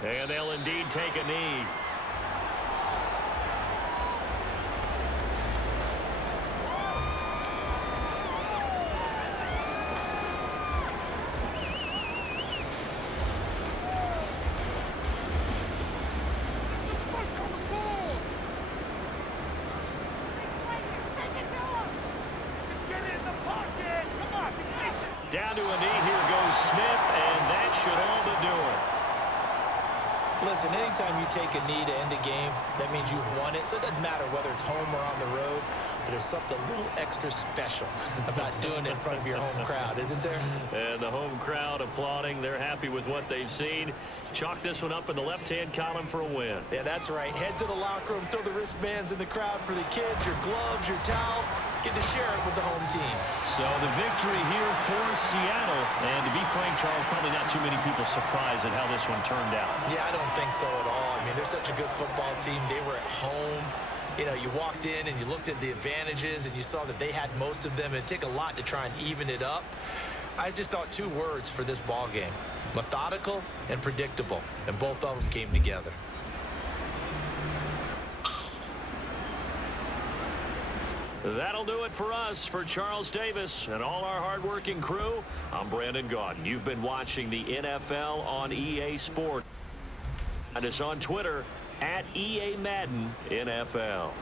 And they'll indeed take a knee. Down to a knee. Here goes Smith, and that should all but do it. Listen, anytime you take a knee to end a game, that means you've won it. So it doesn't matter whether it's home or on the road, but there's something a little extra special about doing it in front of your home crowd, isn't there? And the home crowd applauding. They're happy with what they've seen. Chalk this one up in the left-hand column for a win. Yeah, that's right. Head to the locker room, throw the wristbands in the crowd for the kids, your gloves, your towels. Get to share it with the home team. So the victory here for Seattle. And to be frank, Charles, probably not too many people surprised at how this one turned out. Yeah, I don't think so at all. I mean, they're such a good football team. They were at home. You know, you walked in and you looked at the advantages and you saw that they had most of them. It'd take a lot to try and even it up. I just thought 2 words for this ball game: methodical and predictable. And both of them came together. That'll do it for us. For Charles Davis and all our hardworking crew, I'm Brandon Gaudin. You've been watching the NFL on EA Sport. And us on Twitter @EA Madden NFL.